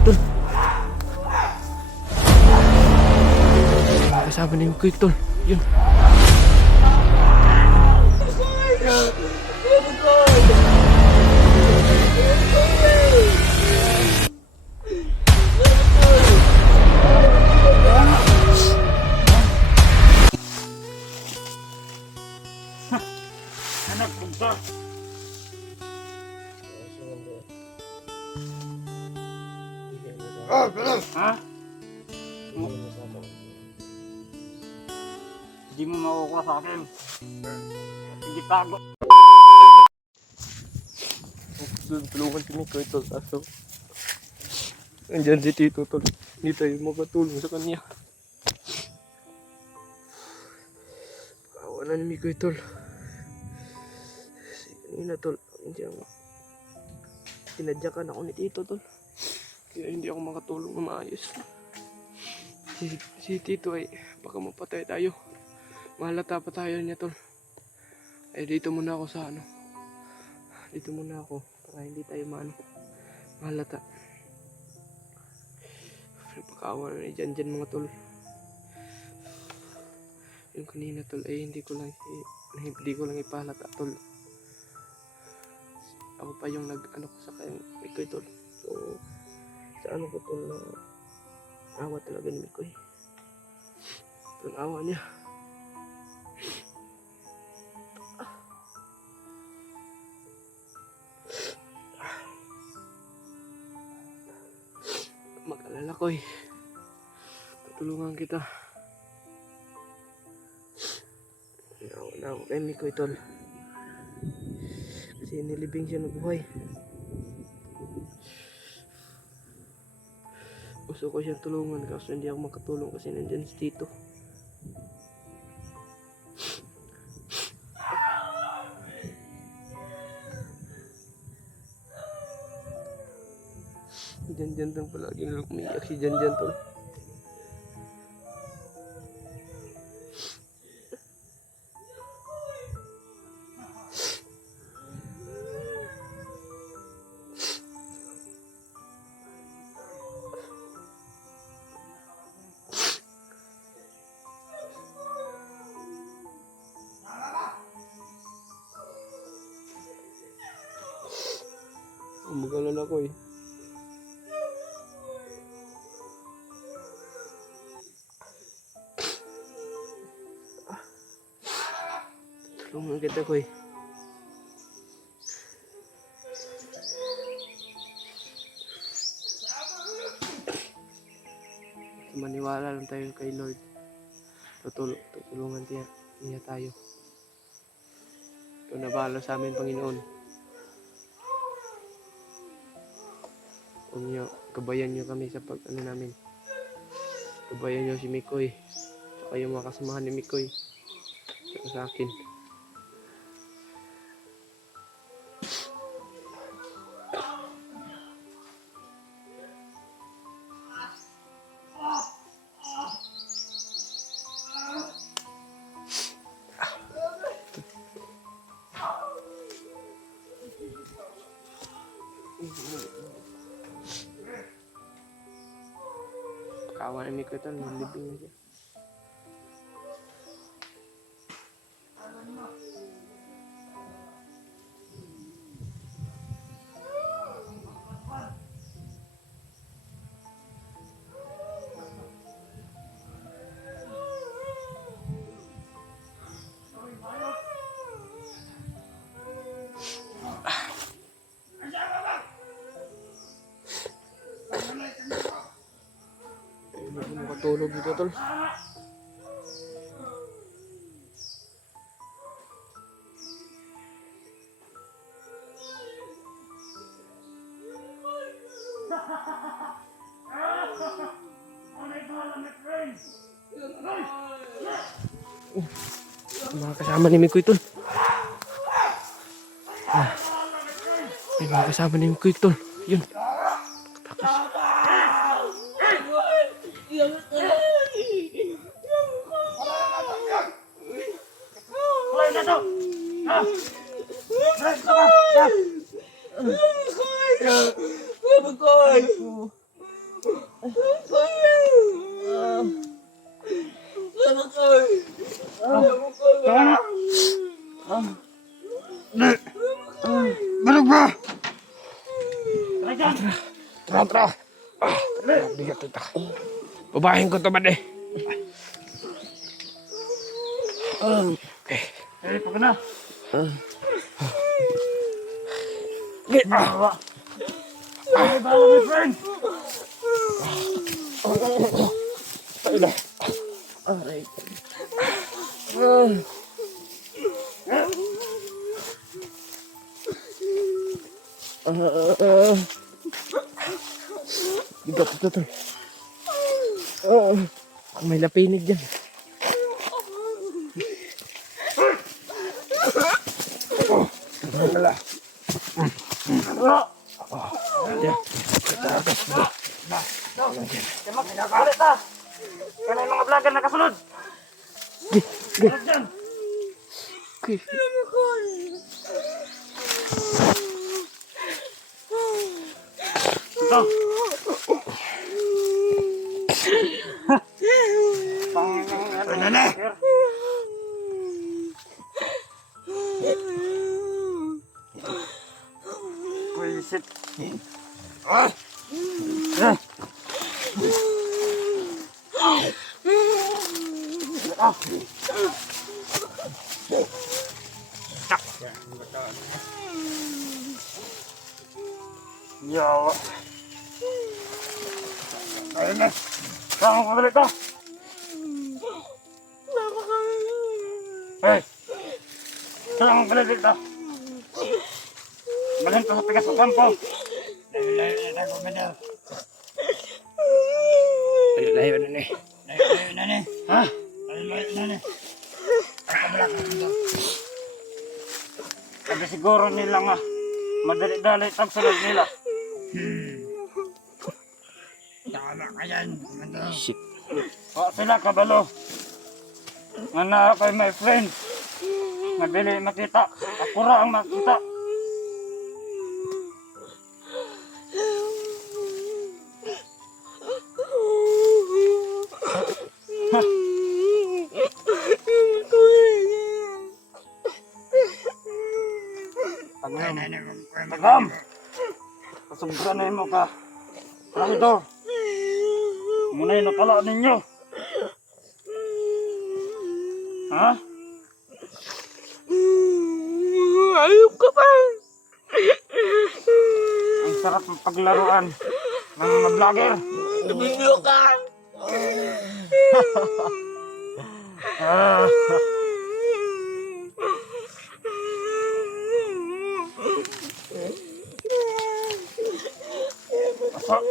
Mikoy tol. Kasama ni Mikoy tol. Yun. Anak bungsa. Ha? Hindi mo makukuha sa akin. Hindi pa ako. Tulungan si Mikoy tol. Kaso andyan si Tito tol. Hindi tayo makatulong sa kanya. Kawa na ni Mikoy tol. Kanina tol, hindi ako sinadyakan ako ni Tito tol. Kaya hindi ako makatulong na maayos. Si Tito ay baka mapatay tayo. Mahalata pa tayo niya tol. Ay dito muna ako sa ano. Dito muna ako para hindi tayo mahalata. Napakawa na ni dyan mga tol. Yung kanina tol ay hindi ko lang ipahalata tol. Ako pa yung nag-ano ko sa kanya Mikoy tol. So sa ano ko tol na awa talaga ni Mikoy. Ang awa niya. Mag-alala ko eh. Tutulungan kita. Awa na ako kay Mikoy tol. Kasi nilibing siya ng buhay. Gusto ko siyang tulungan kaso hindi ako makatulong kasi nandyan si Tito. Si Janjan lang palagi nalang umiiyak si Janjan tol. Mag-alala ko eh. Tulungan kita ko eh. Maniwala lang tayo kay Lord. Tutulungan niya tayo. Ito na bahala sa amin, Panginoon. Gabayan nyo kami sa pag-ano namin. Gabayan nyo si Mikoy. Saka yung mga kasamahan ni Mikoy. Saka sa akin. Kawan ni Mikoy tol, nilibing na siya. Hindi ko makatulog dito tol. Mga kasama ni Mikoy tol. May mga kasama ni Mikoy tol. Yun. Balog ba? Tara. Bigat ito. Babahin ko ito ba eh. Okay. Eh, pag na. Okay. Ay, bala my friend. Tayo na. Aray. Bigat ito to. May lapinig dyan. Wala. Yan. Kaya pinakalit ha. Kaya na yung mga vlogger na kasunod. Sunod dyan. Okay. Ito. Nene. Puisit. Yawa. Ayun na. Saan ko balik to? Hey! Saan ko balik to? Balhin ko sa tigas sa kampo. Layo na ni. Ha? Sabi siguro nila nga, madali-dali tagsunod nila. Tama ka yan. Shit. O sila kabalo. Nga na kay my friend. Madali makita. Akura ang makita. Pagam! Pasubra na mo ka. Trahidor! Muna yung natala ninyo. Ha? Ayop ka pa. Ang sarap ng paglaruan ng mga vlogger. Tumingo ka.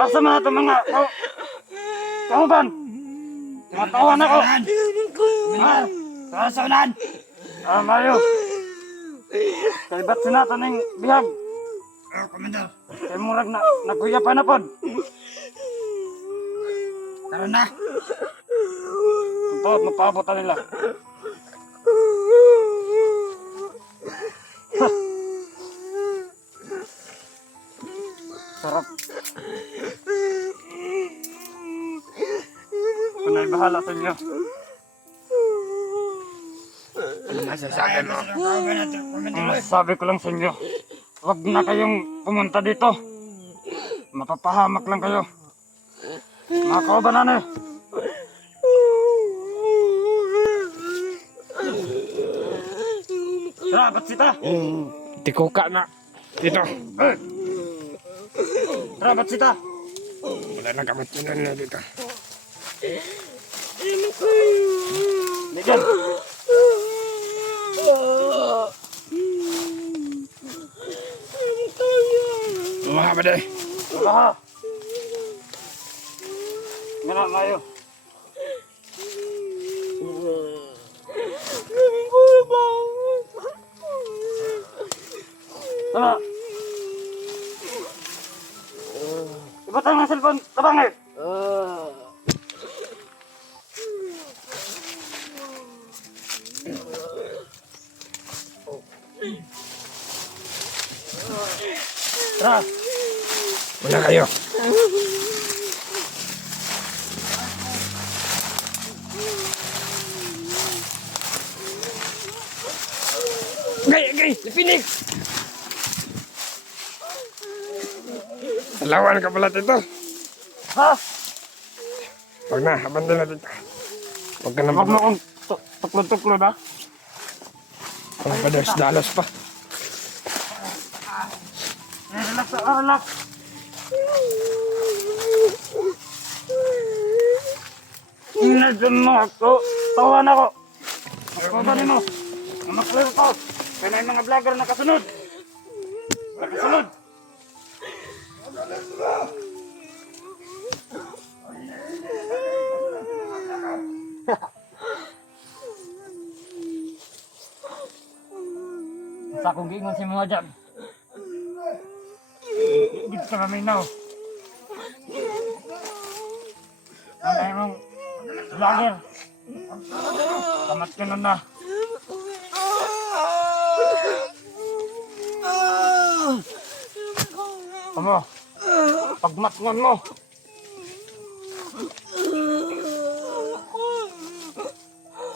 Asa mga ito mga kauban? Matawan ako. Ha? Kasanan. Mayo. Kay ba't sinata ng bihag? Komando. Kay murag na naguya pa na pod. Tara na. Ito, mapabutan nila. Sarap. Kunay bahala sa inyo. Ano masasabi mo? Sabi ko lang sa inyo, huwag na kayong pumunta dito. Mapapahamak lang kayo. Mga kauban na eh. Tara, ba't sita? Tikuka na. Dito. Tara, ba't sita? Wala na kamot yun na dito. Miguel. Lumaha ba day? Wala ha. Ngana, mayo. Tama. Ibatang ng cellphone, tabang eh. Tara. Wala kayo. Lipinig! Alawan ka pala dito. Ha? Huwag na, abandon na dito. Huwag ka na Huwag mo akong tuklod-tuklod ha? Huwag pa dalos pa. Relax, relax. Inadyan mo ako. Tawan ako. Magpapalin mo. Mamaklir ko. Kaya may mga vlogger na kasunod. Nakasunod. Sa akong giingon si mga dyan. Dito ka kami now. Ang dahil mong vlogger. Kamat ka nun na. Kamu, pagmatngan mo.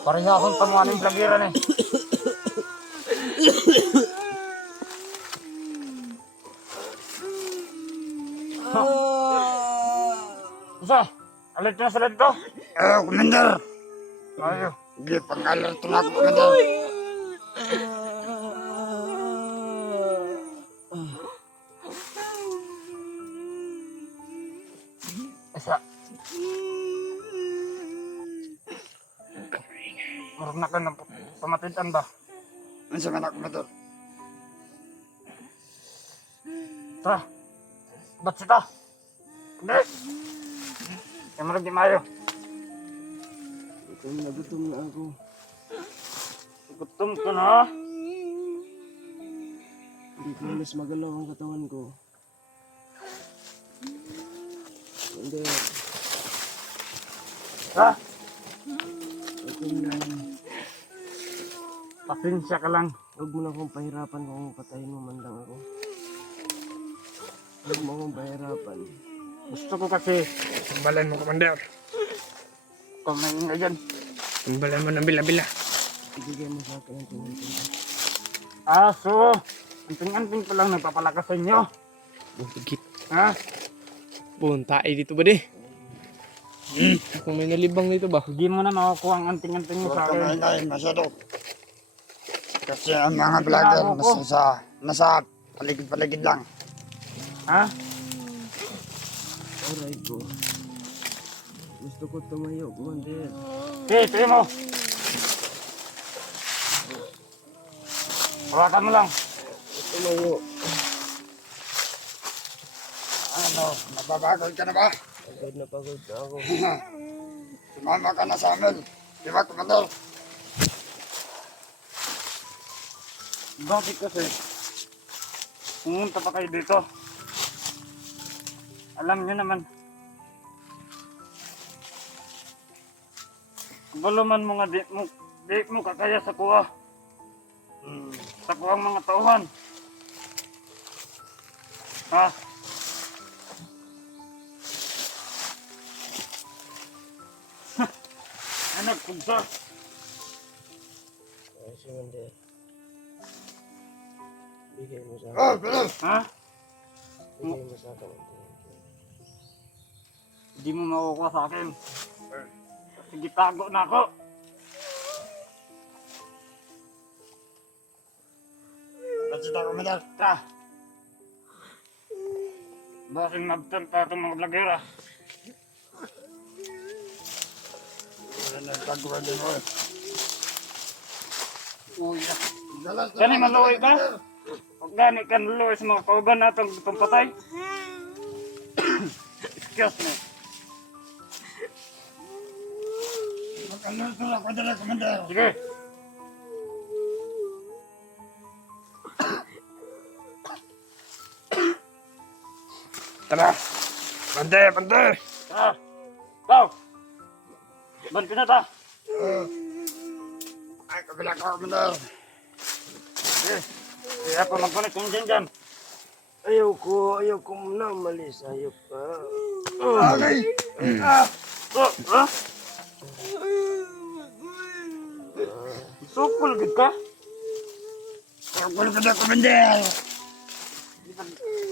Pareha akong tamuan ng vloggeran eh. Isa, alit na sila dito. Commander. Ayo. Hindi, pang-alerto na ako, Commander. Isa. Marap na ka ng pamatitan ba? Ano siya nga, Commander? Ito. Ba't sita? Hindi. Kaya marag di mayo. Gutom na ako. Gutom ka na. Hindi ko mas magalaw ang katawan ko. Hindi. Ha? Gutom na. Pasensya ka lang. Huwag mo na akong pahirapan kung patayin mo man lang ako. Huwag mo akong pahirapan. Gusto ko kasi Tambalan mo, Commander. kumain na dyan. Tambalan mo ng bila-bila. Ibigay mo sa akin ang tingin-tingin. Aso, anting-anting pa lang nagpapalakas sa inyo. Bugit. Ha? Punta dito ba di? Kung may nalibang dito ba? Hindi mo na makukuha ang anting-anting mo sa akin. Huwag masyado. Kasi ang mga vlogger nasa paligid-paligid lang. Ha? Aray ko. Gusto ko tumayo, Commander. Tayo mo. Hawakan mo lang. Tumayo. Ano, nababagol ka na ba? Pagod na ako. Sumama ka na sa amin. Di ba, Commander? Bakit kasi? Pumunta pa kayo dito. Alam niyo naman. Baluman mo nga di mo kakaya sa kuha. Sa kuhang mga tauhan. Ha? Anak kugsa. Ay, si Commander. Bigay mo sa akin. Oh, bilis! Ha? Bigay mo sa akin ang tingin-tingin. Hindi mo makukuha sa akin. Sige, tago na ako. Kasi tayo, Commander. Ta. Bakit nagtanta itong mga vlogera? Wala na pagkuhan din mo. Uy, Dalas na Kani lang, maluoy ka? Commander. Huwag gani ka naluoy sa mga kauban natin itong patay. Excuse me. Mag-alerto na ako dala, Commander. Sige. Tara! Bante! Bante! Ta. Tao. Ban ka na ta. Ay, kabila ka, Commander. Sige. Kaya pa magpanik kung dyan. Ayaw ko muna umalis. Ayaw pa. Okay. Oh, ha? Sukul gid ka? Kapag ka na kumander.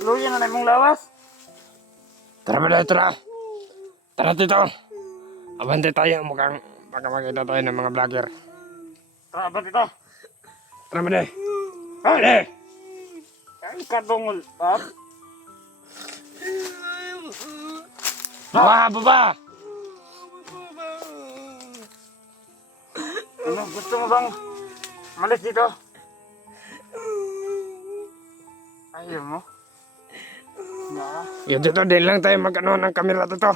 Luyan na mong lawas. Tara ba na, tara. Tara tito. Abante tayo, mukhang baka makita tayo ng mga vlogger. Tara ba dito? Tara ba na? Hali! Ay, kadungol. Pap. Baba! Ano, gusto mo bang malis dito? Ayaw mo? Na. Yun dito, din lang tayo mag-ano ng kamera dito.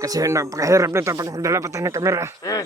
Kasi napakahirap nito pag magdala pa tayo ng kamera. Eh,